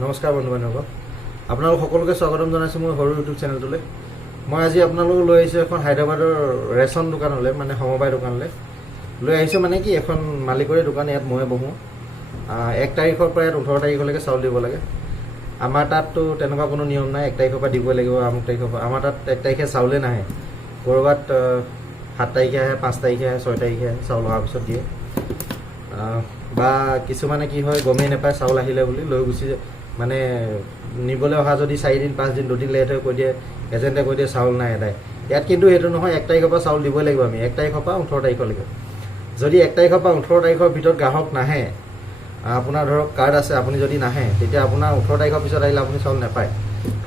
নমস্কাৰ বন্ধু বান্ধৱসকল, আপোনালোক সকলোকে স্বাগতম জনাইছোঁ মোৰ সৰু ইউটিউব চেনেলটোলৈ। মই আজি আপোনালোকক লৈ আহিছোঁ এখন হায়দৰাবাদৰ ৰেচন দোকানলৈ, মানে সমবায় দোকানলৈ লৈ আহিছোঁ। মানে কি, এখন মালিকৰে দোকান, ইয়াত মই বহোঁ। 1 তাৰিখৰ পৰা ইয়াত 18 তাৰিখলৈকে চাউল দিব লাগে। আমাৰ তাততো তেনেকুৱা কোনো নিয়ম নাই, 1 তাৰিখৰ পৰা দিবই লাগিব, আমুক তাৰিখৰ পৰা। আমাৰ তাত 1 তাৰিখে চাউলে নাহে, ক'ৰবাত 7 তাৰিখে আহে, 5 তাৰিখে আহে, 6 তাৰিখে আহে, চাউল অহাৰ পিছত দিয়ে। বা কিছুমানে কি হয়, গমেই নাপায় চাউল আহিলে বুলি, লৈ গুচি যায়। মানে নিবলৈ অহা যদি 4 দিন 5 দিন 2 দিন লেট হৈ কৈ দিয়ে, এজেণ্টে কৈ দিয়ে চাউল নাই এদায়। ইয়াত কিন্তু সেইটো নহয়, 1 তাৰিখৰ পৰা চাউল দিবই লাগিব আমি, 1 তাৰিখৰ পৰা 18 তাৰিখলৈকে। যদি 1 তাৰিখৰ পৰা 18 তাৰিখৰ ভিতৰত গ্ৰাহক নাহে, আপোনাৰ ধৰক কাৰ্ড আছে, আপুনি যদি নাহে, তেতিয়া আপোনাৰ 18 তাৰিখৰ পিছত আহিলে আপুনি চাউল নাপায়।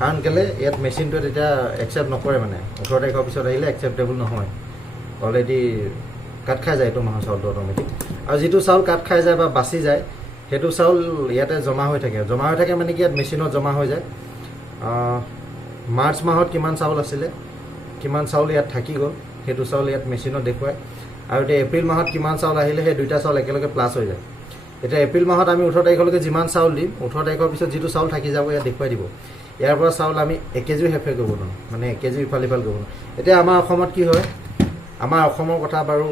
কাৰণ কেলৈ, ইয়াত মেচিনটোৱে তেতিয়া একচেপ্ট নকৰে, মানে 18 তাৰিখৰ পিছত আহিলে একচেপ্টেবল নহয়। অলৰেডি কাট খাই যায় এইটো মাহৰ চাউলটো অট'মেটিক। আৰু যিটো চাউল কাট খাই যায় বা বাচি যায়, সেইটো চাউল ইয়াতে জমা হৈ থাকে মানে কি, ইয়াত মেচিনত জমা হৈ যায়। মাৰ্চ মাহত কিমান চাউল আছিলে, কিমান চাউল ইয়াত থাকি গ'ল, সেইটো চাউল ইয়াত মেচিনত দেখুৱায়। আৰু এতিয়া এপ্ৰিল মাহত কিমান চাউল আহিলে, সেই দুইটা চাউল একেলগে প্লাছ হৈ যায়। এতিয়া এপ্ৰিল মাহত আমি 18 তাৰিখলৈকে যিমান চাউল দিম, 18 তাৰিখৰ পিছত যিটো চাউল থাকি যাব ইয়াত দেখুৱাই দিব। ইয়াৰ পৰা চাউল আমি 1 কেজিও হেফে কৰিব নোৱাৰোঁ, মানে 1 কেজি ইফাল সিফাল কৰিব নোৱাৰোঁ। এতিয়া আমাৰ অসমত কি হয়, আমাৰ অসমৰ কথা বাৰু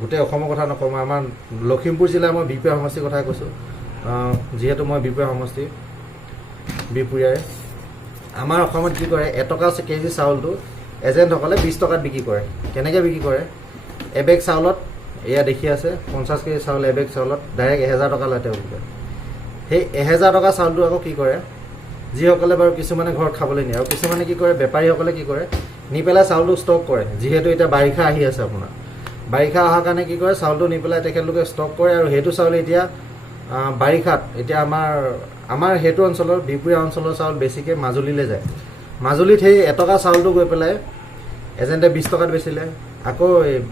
গোটেই অসমৰ কথা নকওঁ, আমাৰ লখিমপুৰ জিলাৰ মই বিহপুৰীয়া সমষ্টিৰ কথা কৈছোঁ। যিহেতু মই বিহপুৰীয়া সমষ্টি, বিহপুৰীয়াৰে। আমাৰ অসমত কি কৰে, 1 টকা কেজি চাউলটো এজেণ্টসকলে 20 টকাত বিক্ৰী কৰে। কেনেকৈ বিক্ৰী কৰে, এবেগ চাউলত, এয়া দেখি আছে 50 কেজি চাউল, এবেগ চাউলত ডাইৰেক্ট 1000 টকা লয় তেওঁলোকে। সেই 1000 টকা চাউলটো আকৌ কি কৰে, যিসকলে বাৰু কিছুমানে ঘৰত খাবলৈ নিয়ে, আৰু কিছুমানে কি কৰে, বেপাৰীসকলে কি কৰে, নি পেলাই চাউলটো ষ্টক কৰে। যিহেতু এতিয়া বাৰিষা আহি আছে, আপোনাৰ বাৰিষা অহাৰ কাৰণে কি কৰে, চাউলটো নি পেলাই তেখেতলোকে ষ্টক কৰে। আৰু সেইটো চাউল এতিয়া বাৰিষাত, এতিয়া আমাৰ সেইটো অঞ্চলৰ, বিহপুৰীয়া অঞ্চলৰ চাউল বেছিকৈ মাজুলীলৈ যায়। মাজুলীত সেই 1 টকা চাউলটো গৈ পেলাই এজেণ্টে 20 টকাত বেচিলে, আকৌ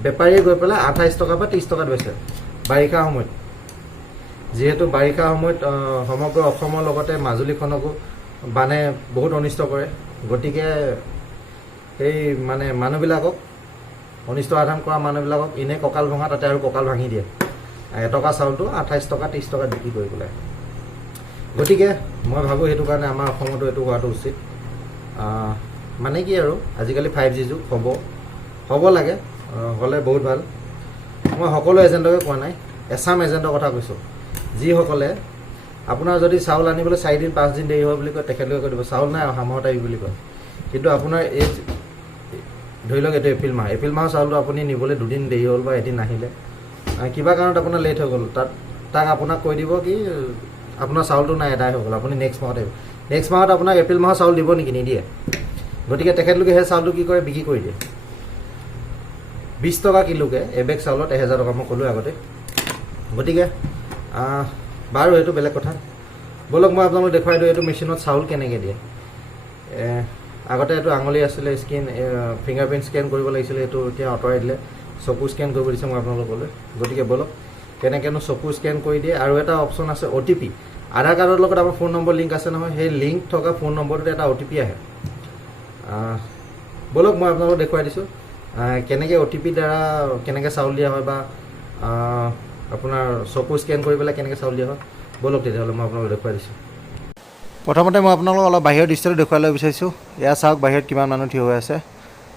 বেপাৰীয়ে গৈ পেলাই 28 টকা বা 30 টকাত বেচে বাৰিষা সময়ত। যিহেতু বাৰিষা সময়ত সমগ্ৰ অসমৰ লগতে মাজুলীখনকো বানে বহুত অনিষ্ট কৰে, গতিকে সেই মানে মানুহবিলাকক, অনিষ্ট সাধন কৰা মানুহবিলাকক এনেই কঁকাল ভঙা, তাতে আৰু কঁকাল ভাঙি দিয়ে। 1 টকা চাউলটো 28 টকা 30 টকাত বিক্ৰী কৰি পেলাই। গতিকে মই ভাবোঁ সেইটো কাৰণে আমাৰ অসমতো এইটো হোৱাটো উচিত। মানে কি আৰু, আজিকালি 5G যুগ, হ'ব লাগে, হ'লে বহুত ভাল। মই সকলো এজেণ্টকে কোৱা নাই, এছাম এজেণ্টৰ কথা কৈছোঁ। যিসকলে আপোনাৰ যদি চাউল আনিবলৈ 4 দিন 5 দিন দেৰি হয় বুলি কয়, তেখেতলোকে কৈ দিব চাউল নাই, অহা মাহত আহিব বুলি কয়। কিন্তু আপোনাৰ এই ধৰি লওক, এইটো এপ্ৰিল মাহৰ চাউলটো আপুনি নিবলৈ 2 দিন দেৰি হ'ল বা এদিন নাহিলে, কিবা কাৰণত আপোনাৰ লেট হৈ গ'ল, তাক আপোনাক কৈ দিব কি, আপোনাৰ চাউলটো নাই, এদাই হৈ গ'ল, আপুনি নেক্সট মাহত আহিব। নেক্সট মাহত আপোনাক এপ্ৰিল মাহৰ চাউল দিব নেকি, নিদিয়ে। গতিকে তেখেতলোকে সেই চাউলটো কি কৰে, বিক্ৰী কৰি দিয়ে 20 টকা কিলোকে, এবেগ চাউলত 1000 টকা, মই ক'লোঁ আগতে। গতিকে বাৰু সেইটো বেলেগ কথা। ব'লক মই আপোনালোকক দেখুৱাই দিওঁ এইটো মেচিনত চাউল কেনেকৈ দিয়ে। আগতে এইটো আঙুলি আছিলে, ফিংগাৰপ্ৰিণ্ট স্কেন কৰিব লাগিছিলে, এইটো এতিয়া আঁতৰাই দিলে, চকু স্কেন কৰিব দিছে মই আপোনালোকলৈ। গতিকে ব'লক কেনেকৈনো চকু স্কেন কৰি দিয়ে। আৰু এটা অপশ্যন আছে OTP, আধাৰ কাৰ্ডৰ লগত আমাৰ ফোন নম্বৰ লিংক আছে নহয়, সেই লিংক থকা ফোন নম্বৰটোতে এটা OTP আহে। ব'লক মই আপোনালোকক দেখুৱাই দিছোঁ কেনেকৈ OTPৰ দ্বাৰা কেনেকৈ চাউল দিয়া হয়, বা আপোনাৰ চকু স্কেন কৰি পেলাই কেনেকৈ চাউল দিয়া হয়। ব'লক তেতিয়াহ'লে মই আপোনালোকক দেখুৱাই দিছোঁ। প্ৰথমতে মই আপোনালোকক অলপ বাহিৰৰ দৃশ্যটো দেখুৱাই লৈ বিচাৰিছোঁ। এয়া চাওক বাহিৰত কিমান মানুহ থিয় হৈ আছে,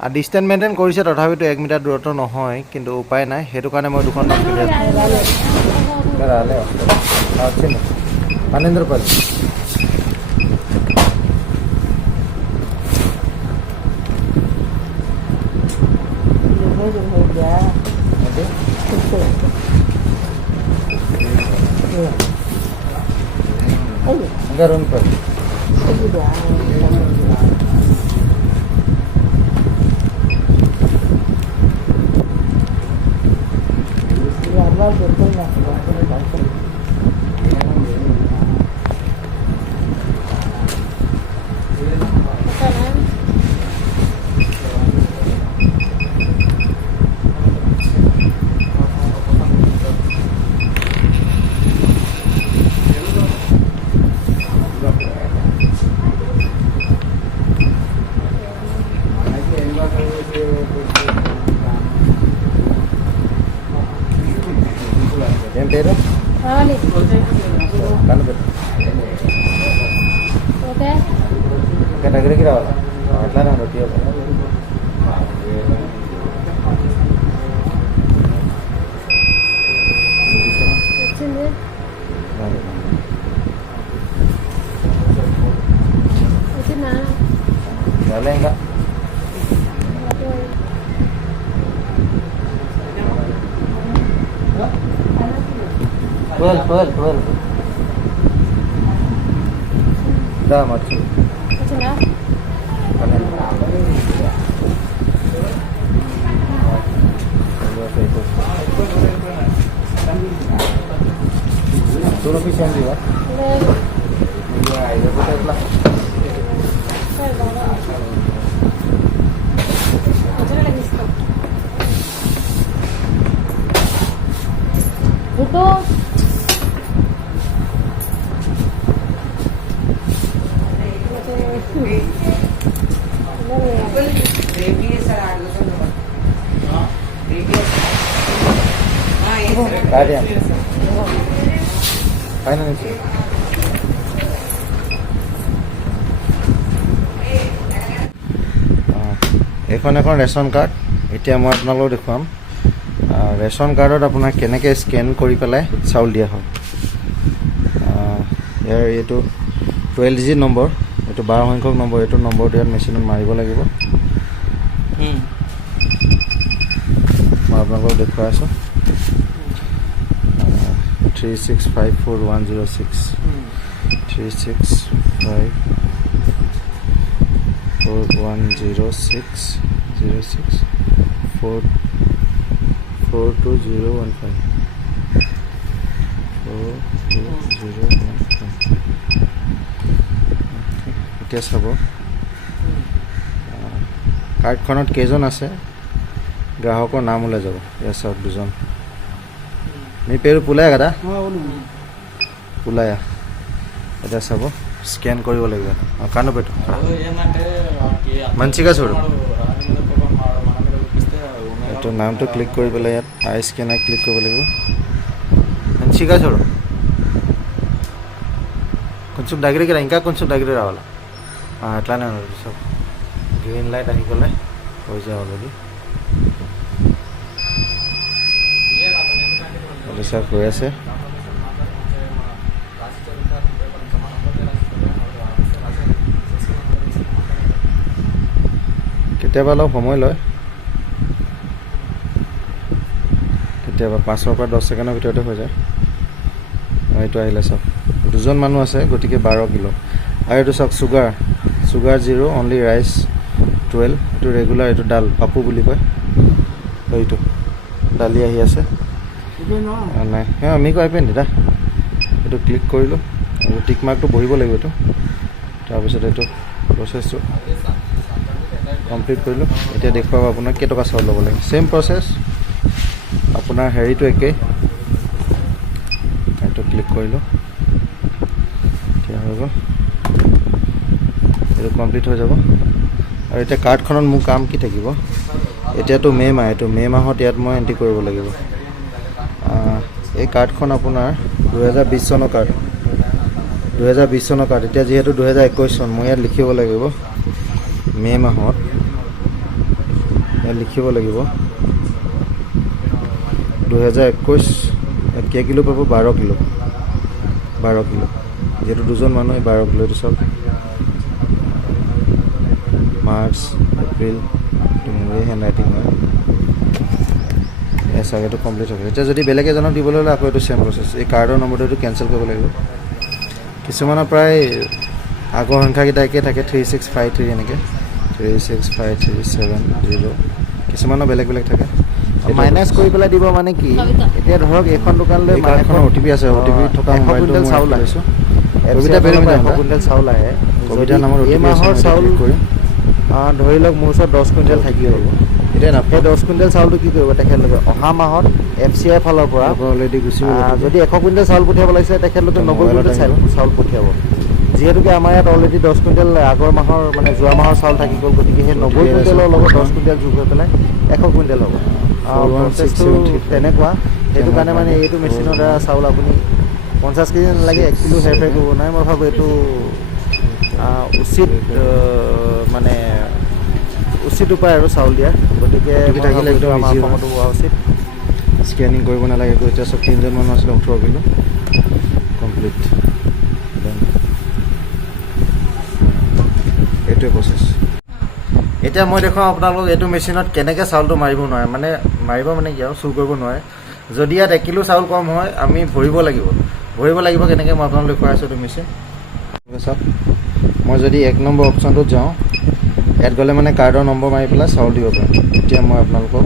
আৰু ডিষ্টেঞ্চ মেইনটেইন কৰিছে, তথাপিতো 1 মিটাৰ দূৰত্ব নহয়, কিন্তু উপায় নাই, সেইটো কাৰণে মই 2খন মাছ পিন্ধি আছোঁ। মানেন্দ্ৰপাল Garon pa. Yang pero? Kan betul. దగ్గరికి రావాలి అట్లానే రొట్టి ఇంకా ట్వెల్వ్ దా మర్చి दोनों पीस है जी तो এখন এখন ৰেচন কাৰ্ড এতিয়া মই আপোনালোকক দেখুৱাম ৰেচন কাৰ্ডত আপোনাক কেনেকৈ স্কেন কৰি পেলাই চাউল দিয়া হয় ইয়াৰ এইটো 12 ডিজিট নম্বৰ এইটো 12 সংখ্যক নম্বৰ এইটো নম্বৰটো ইয়াত মেচিনত মাৰিব লাগিব মই আপোনালোকক দেখুৱাই আছোঁ 3654106 3654106 42015 এতিয়া চাব কাৰ্ডখনত কেইজন আছে গ্ৰাহকৰ নাম ওলাই যাব ইয়াত চাওক দুজন మీ పేరు పులయ్య కదా పులయ్య এতিয়া চাব స్కాన్ কৰিব লাগিব కాను పెట్టు మంచిగా చూడు এইটো নামটো ক্লিক কৰি পেলাই ইয়াত আই স্কেনাৰ ক্লিক কৰিব লাগিব మంచిగా చూడు కొంచెం దగ్గరికి రా ఇంకా కొంచెం దగ్గరికి రావాలి అట్లానే ఉన్నది సార్ గ్రీన్ లైట్ అহি గ'লে হৈ যায় অলৰেডি চাওক হৈ আছে কেতিয়াবা অলপ সময় লয় কেতিয়াবা 5 পৰা 10 ছেকেণ্ডৰ ভিতৰতে হৈ যায় এইটো আহিলে চাওক দুজন মানুহ আছে গতিকে 12 কিলো আৰু এইটো চাওক চুগাৰ 0 অনলি ৰাইচ 12 এইটো ৰেগুলাৰ এইটো ডাল পাপু বুলি কয় এইটো ডালি আহি আছে নাই আমি কৈ পেন দাদা এইটো ক্লিক কৰিলোঁ আৰু টিক মাৰ্কটো বহিব লাগিব এইটো তাৰপিছত এইটো প্ৰচেছটো কমপ্লিট কৰিলোঁ এতিয়া দেখুৱাব আপোনাক কেইটকা চাউল ল'ব লাগে ছেইম প্ৰচেছ আপোনাৰ হেৰিটো একেই এইটো ক্লিক কৰিলোঁ এতিয়া হৈ গ'ল এইটো কমপ্লিট হৈ যাব আৰু এতিয়া কাৰ্ডখনত মোৰ কাম কি থাকিব এতিয়াতো এইটো মে' মাহত ইয়াত মই এণ্ট্ৰি কৰিব লাগিব এই কাৰ্ডখন আপোনাৰ 2020 চনৰ কাৰ্ড 2020 চনৰ কাৰ্ড এতিয়া যিহেতু 2021 চন মই ইয়াত লিখিব লাগিব মে' মাহত ইয়াত লিখিব লাগিব 2021 কেই কিলো পাব 12 কিলো যিহেতু দুজন মানুহ 12 কিলো এইটো চব মাৰ্চ এপ্ৰিল মোৰ হেণ্ডৰাইটিং হয় চাগে এইটো কমপ্লিট হ'ব এতিয়া যদি বেলেগ এজনক দিবলৈ হ'লে আকৌ এইটো ছেম প্ৰচেছ এই কাৰ্ডৰ নম্বৰটো এইটো কেঞ্চেল কৰিব লাগিব কিছুমানৰ প্ৰায় আগৰ সংখ্যাকেইটা একে থাকে 3653 এনেকৈ 36537 কিছুমানৰ বেলেগ বেলেগ থাকে মাইনাছ কৰি পেলাই দিব মানে কি এতিয়া ধৰক এইখন দোকানলৈ এখন OTP আছে OTP থকা মোবাইলটো চাউল আহিছোঁ কবিতা কুইণ্টেল চাউল আহে কবিতা নামৰ এই মাহৰ চাউল কৰিম ধৰি লওক মোৰ ওচৰত 10 কুইণ্টেল থাকি গ'ল এতিয়া সেই 10 কুইণ্টেল চাউলটো কি কৰিব তেখেতলোকে অহা মাহত FCI ফালৰ পৰা অলৰেডি গুচি যদি 100 কুইণ্টেল চাউল পঠিয়াব লাগিছে তেখেতলোকে 90 কুইণ্টেল চাউল পঠিয়াব যিহেতুকে আমাৰ ইয়াত অলৰেডি 10 কুইণ্টেল আগৰ মাহৰ মানে যোৱা মাহৰ চাউল থাকি গ'ল গতিকে সেই 90 কুইণ্টেলৰ লগত 10 কুইণ্টেল যোগ হৈ পেলাই 100 কুইণ্টেল হ'ব প্ৰচেছটো তেনেকুৱা সেইটো কাৰণে মানে এইটো মেচিনৰ দ্বাৰা চাউল আপুনি 50 কেজি নালাগে 1 কিলো হেৰফেৰ কৰিব নোৱাৰে মই ভাবোঁ এইটো উচিত মানে উচিত উপায় আৰু চাউল দিয়া, গতিকে থাকিলে একদম আমাৰ easy হয়। অসমতো হোৱা উচিত। স্কেনিং কৰিব নালাগে, এতিয়া চব 3জন মানুহ আছিলে 18 কিলো কমপ্লিট। এইটোৱে প্ৰচেছ। এতিয়া মই দেখুৱাওঁ আপোনালোকক এইটো মেচিনত কেনেকৈ চাউলটো মাৰিব নোৱাৰে, মানে মাৰিব মানে কি আৰু চুৰ কৰিব নোৱাৰে। যদি ইয়াত 1 কিলো চাউল কম হয় আমি ভৰিব লাগিব কেনেকৈ মই আপোনালোকক দেখুৱাই আছোঁ এইটো মেচিন। চাওক, মই যদি 1 নম্বৰ অপশ্যনটোত যাওঁ, ইয়াত গ'লে মানে কাৰ্ডৰ নম্বৰ মাৰি পেলাই চাউল দিব পাৰিম। এতিয়া মই আপোনালোকক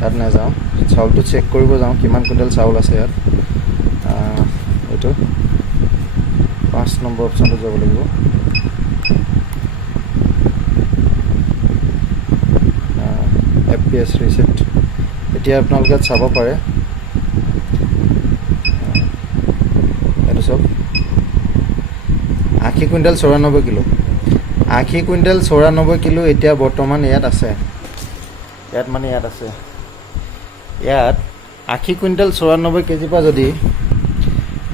তাত নাযাওঁ, চাউলটো চেক কৰিব যাওঁ কিমান কুইণ্টেল চাউল আছে ইয়াত। এইটো 5 নম্বৰ অপশ্যনটোত যাব লাগিব। FPS ৰিচিপ্ট, এতিয়া আপোনালোকে ইয়াত চাব পাৰে। এইটো চাওক, 80 কুইণ্টেল 94 কিলো, 80 কুইণ্টেল 94 কিলো এতিয়া বৰ্তমান ইয়াত আছে। ইয়াত আছে ইয়াত 80 কুইণ্টেল 94 কেজিৰ পৰা যদি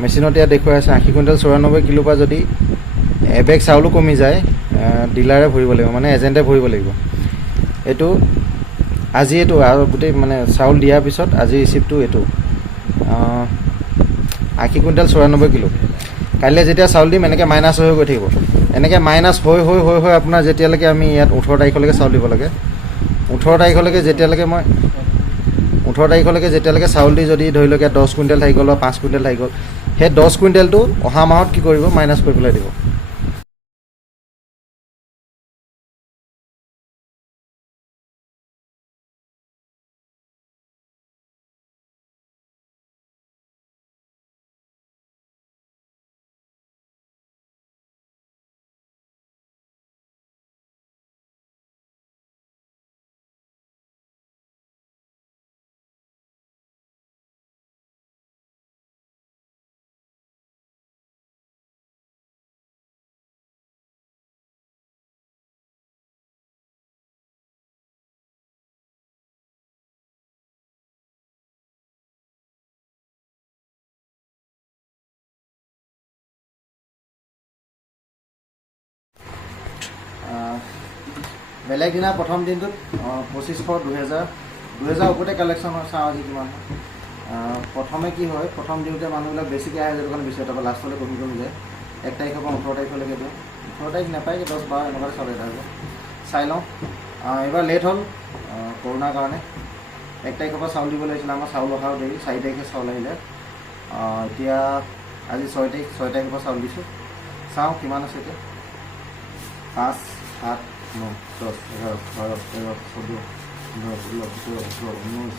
মেচিনত ইয়াত দেখুৱাই আছে 80 কুইণ্টেল 94 কিলোৰ পৰা যদি এবেগ চাউলো কমি যায়, ডিলাৰে ভৰিব লাগিব, মানে এজেণ্টে ভৰিব লাগিব। এইটো আজি এইটো আৰু গোটেই মানে চাউল দিয়াৰ পিছত আজি ৰিচিপ্টটো এইটো 80 কুইণ্টেল 94 কিলো। কাইলৈ যেতিয়া চাউল দিম এনেকৈ মাইনাছ হৈ গৈ থাকিব, এনেকৈ মাইনাছ হৈ আপোনাৰ যেতিয়ালৈকে আমি ইয়াত 18 তাৰিখলৈকে চাউল দিব লাগে। 18 তাৰিখলৈকে যেতিয়ালৈকে চাউল দি যদি ধৰি লওক 10 কুইণ্টেল থাকি গ'ল বা 5 কুইণ্টেল থাকি গ'ল, সেই 10 কুইণ্টেলটো অহা মাহত কি কৰিব, মাইনাছ কৰি পেলাই দিব। বেলেগ দিনা প্ৰথম দিনটোত 2500 2000 ওপৰতে কালেকশ্যন হয়। চাওঁ আজি কিমান হয়। প্ৰথমে কি হয়, প্ৰথম দিওঁতে মানুহবিলাক বেছিকৈ আহে সেইটো কাৰণে বেছি, তাৰপৰা লাষ্টলৈ কমি যায়। 1 তাৰিখৰ পৰা 18 তাৰিখলৈকে দিয়ে। 18 তাৰিখ নাপায়, 10 12 এনেকুৱাতে চলে থাকিব। চাই লওঁ, এইবাৰ লেট হ'ল কৰোণাৰ কাৰণে। 1 তাৰিখৰ পৰা চাউল দিব লাগিছিলে, আমাৰ চাউল অহাও দেৰি, 4 তাৰিখে চাউল আহিলে। এতিয়া আজি 6 তাৰিখৰ পৰা চাউল দিছোঁ। চাওঁ কিমান আছে এতিয়া। 5 7 9 10 11 12 13 14 15 16 17 18 19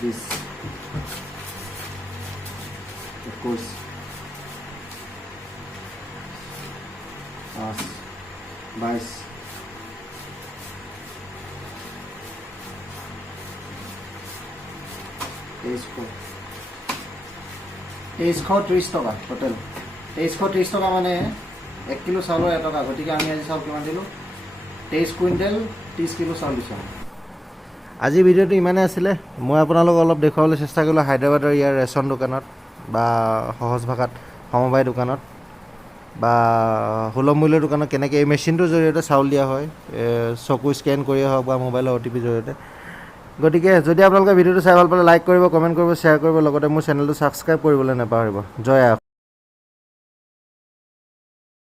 20 21 5 22 2330 টকা টোটেল। 2330 টকা মানে 1 কিলো চাউলৰ 1 টকা। গতিকে আমি আজি চাউল কিমান দিলোঁ, 23 কুইণ্টেল 30 কিলো চাউল দিছোঁ। আজি ভিডিঅ'টো ইমানেই আছিলে। মই আপোনালোকক অলপ দেখুৱাবলৈ চেষ্টা কৰিলোঁ হায়দৰাবাদৰ ইয়াৰ ৰেচন দোকানত বা সহজ ভাষাত সমবায় দোকানত বা সুলভ মূল্যৰ দোকানত কেনেকৈ এই মেচিনটোৰ জৰিয়তে চাউল দিয়া হয়, চকু স্কেন কৰিয়ে হওক বা মোবাইলৰ OTP জৰিয়তে। গতিকে যদি আপোনালোকে ভিডিঅ'টো চাই ভাল পালে লাইক কৰিব, কমেণ্ট কৰিব, শ্বেয়াৰ কৰিব, লগতে মোৰ চেনেলটো ছাবস্ক্ৰাইব কৰিবলৈ নাপাহৰিব। জয় আই অসম।